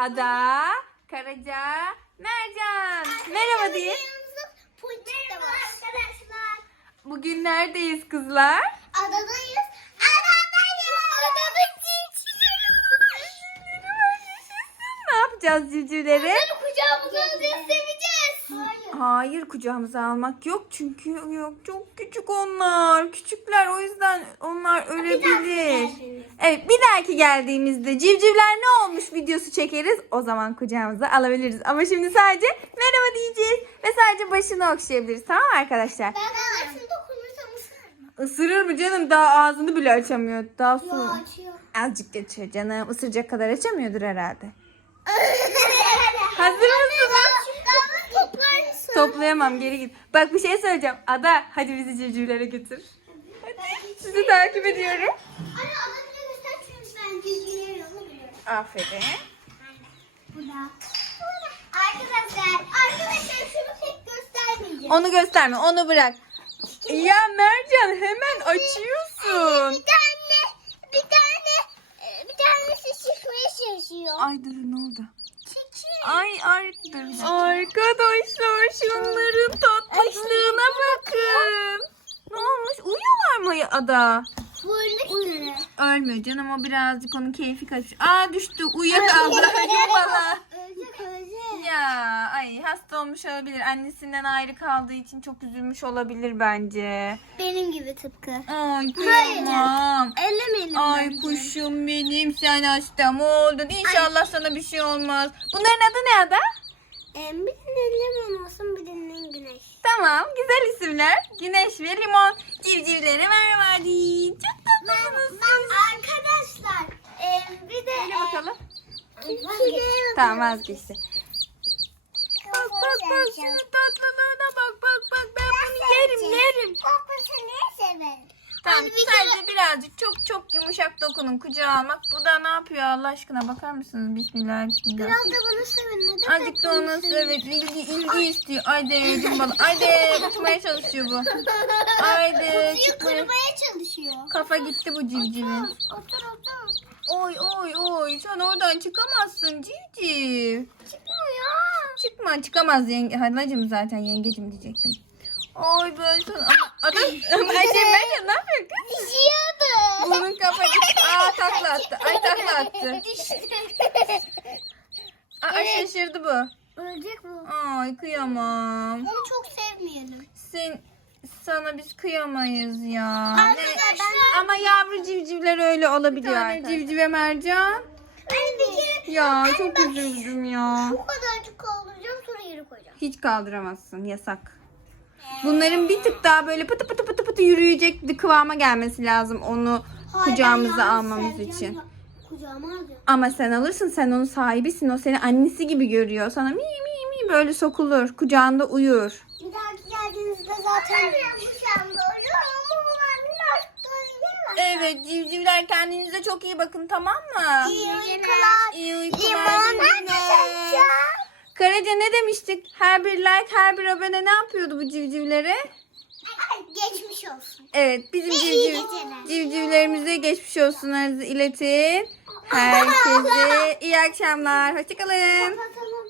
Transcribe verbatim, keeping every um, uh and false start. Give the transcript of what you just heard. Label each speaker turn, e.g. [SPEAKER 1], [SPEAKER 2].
[SPEAKER 1] Ada, Karaca, Mercan. Merhaba deyin.
[SPEAKER 2] Merhaba arkadaşlar.
[SPEAKER 1] Bugün neredeyiz kızlar?
[SPEAKER 2] Adadayız. Adadayız. Adada civcivleri var.
[SPEAKER 1] Ne yapacağız civcivleri?
[SPEAKER 2] Onları kucağımıza alacağız, seveceğiz. Hayır.
[SPEAKER 1] Hayır, kucağımıza almak yok çünkü yok, çok küçük onlar. Küçükler, o yüzden onlar ölebilir. Evet, bir dahaki geldiğimizde civcivler ne olmuş videosu çekeriz. O zaman kucağımıza alabiliriz. Ama şimdi sadece merhaba diyeceğiz ve sadece başını okşayabiliriz. Tamam mı arkadaşlar?
[SPEAKER 2] Ben ağzını dokunursam ısırır mı?
[SPEAKER 1] Isırır mı canım? Daha ağzını bile açamıyor. Daha
[SPEAKER 2] Yo,
[SPEAKER 1] su
[SPEAKER 2] açıyor.
[SPEAKER 1] azıcık geçiyor canım. Isıracak kadar açamıyordur herhalde. Hazır mısın?
[SPEAKER 2] Ben toplar mısın?
[SPEAKER 1] Toplayamam, geri git. Bak bir şey söyleyeceğim. Ada, hadi bizi civcivlere götür. Hadi, sizi takip ediyorum.
[SPEAKER 2] Anne adını göster çünkü ben civcivleri yolunu biliyorum.
[SPEAKER 1] Aferin.
[SPEAKER 2] Burada. Arkadaşlar, arkadaşlar şunu pek göstermeyeceğim.
[SPEAKER 1] Onu gösterme, onu bırak. Ya Mercan, hemen açıyorsun.
[SPEAKER 2] Bir tane, bir tane, e, bir tanesi çıkmaya çalışıyor.
[SPEAKER 1] Ay dur, ne oldu?
[SPEAKER 2] Çekil.
[SPEAKER 1] Ay ay dur. Arkadaşlar, şunların tatlışlığına bakın. Ne olmuş? Uyuyorlar mı ya Ada?
[SPEAKER 2] Vurmuş üzere.
[SPEAKER 1] Ölmüyor canım, o birazcık onun keyfi kaçmış. Aa, düştü, uyuyakaldı. Yumala.
[SPEAKER 2] Ölecek, ölecek.
[SPEAKER 1] Ya ay, hasta olmuş olabilir. Annesinden ayrı kaldığı için çok üzülmüş olabilir bence.
[SPEAKER 2] Benim gibi tıpkı.
[SPEAKER 1] Ay kıyamam.
[SPEAKER 2] Ellemeyelim
[SPEAKER 1] Ay
[SPEAKER 2] bence.
[SPEAKER 1] kuşum benim, sen hasta mı oldun? İnşallah sana bir şey olmaz. Bunların adı ne Ada?
[SPEAKER 2] Ee, birinin limon olsun, birinin güneş.
[SPEAKER 1] Tamam, güzel isimler. Güneş ve limon. Civcivlere merhaba deyin. Çok tatlısınız.
[SPEAKER 2] Arkadaşlar, e, bir de...
[SPEAKER 1] Söyle bakalım.
[SPEAKER 2] Vazgeçtim.
[SPEAKER 1] Tamam, vazgeçti. Bak bak bak, şunun tatlılığına bak bak bak. Ben bunu yerim yerim.
[SPEAKER 2] Kokmasını ne severim?
[SPEAKER 1] Tamam,
[SPEAKER 2] Hadi bir
[SPEAKER 1] sadece birazcık çok çok yumuşak dokunun, kucağa almak. Bu da ne yapıyor Allah aşkına, bakar mısınız? Bismillah bismillah.
[SPEAKER 2] Biraz da bunu sevin. Neden
[SPEAKER 1] Azıcık da onu evet, ilgi, ilgi istiyor. Haydi cımbala. Haydi, uçmaya çalışıyor bu. Haydi
[SPEAKER 2] Kuzuyu
[SPEAKER 1] çıkmaya.
[SPEAKER 2] kırmaya çalışıyor.
[SPEAKER 1] Kafa gitti bu civcivin.
[SPEAKER 2] Otur otur.
[SPEAKER 1] Oy oy oy, sen oradan çıkamazsın civciv.
[SPEAKER 2] Çıkmıyor.
[SPEAKER 1] Çıkma, çıkamaz yenge. Halacığım zaten, yengecim diyecektim. Oy böyle sana. Ama adam. Ama Ayşe Meryem ne yapıyor kız?
[SPEAKER 2] Düşüyordu.
[SPEAKER 1] Bunun kafa gitti. Aa, takla attı. Ay, takla attı.
[SPEAKER 2] Düştü.
[SPEAKER 1] Aa, şaşırdı bu.
[SPEAKER 2] Ölecek bu.
[SPEAKER 1] Ay kıyamam.
[SPEAKER 2] Onu çok sevmeyelim.
[SPEAKER 1] Sen, sana biz kıyamayız ya.
[SPEAKER 2] Arkadaşlar, ben-
[SPEAKER 1] Ama yavru civcivler öyle olabiliyor. Bir tane civcive Mercan.
[SPEAKER 2] Hani bir kere
[SPEAKER 1] Ya çok üzüldüm ya.
[SPEAKER 2] bu kadarcık kaldıracağım, sonra yere koyacağım.
[SPEAKER 1] Hiç kaldıramazsın, yasak. Bunların bir tık daha böyle pıtı pıtı pıtı pıtı yürüyecek bir kıvama gelmesi lazım onu
[SPEAKER 2] Hayır,
[SPEAKER 1] kucağımıza
[SPEAKER 2] ben yalnız
[SPEAKER 1] almamız
[SPEAKER 2] seveceğim
[SPEAKER 1] için.
[SPEAKER 2] ya. Kucağıma alacağım.
[SPEAKER 1] Ama sen alırsın, sen onun sahibisin. O seni annesi gibi görüyor. Sana mi mi mi böyle sokulur. Kucağında uyur.
[SPEAKER 2] Bir dahaki geldiğinizde zaten... Ben kucağımda oluyorum ama bunlar biraz
[SPEAKER 1] Evet civcivler, kendinize çok iyi bakın, tamam mı?
[SPEAKER 2] İyi uykular.
[SPEAKER 1] İyi uykular.
[SPEAKER 2] Limon
[SPEAKER 1] civcivler. Karaca ne demiştik? Her bir like, her bir abone ne yapıyordu bu civcivlere?
[SPEAKER 2] Geçmiş olsun.
[SPEAKER 1] Evet, bizim
[SPEAKER 2] Ve iyi
[SPEAKER 1] civciv,
[SPEAKER 2] geceler.
[SPEAKER 1] civcivlerimize geçmiş olsunlarınızı iletin. Herkese iyi akşamlar. Hoşçakalın.
[SPEAKER 2] Kapatalım.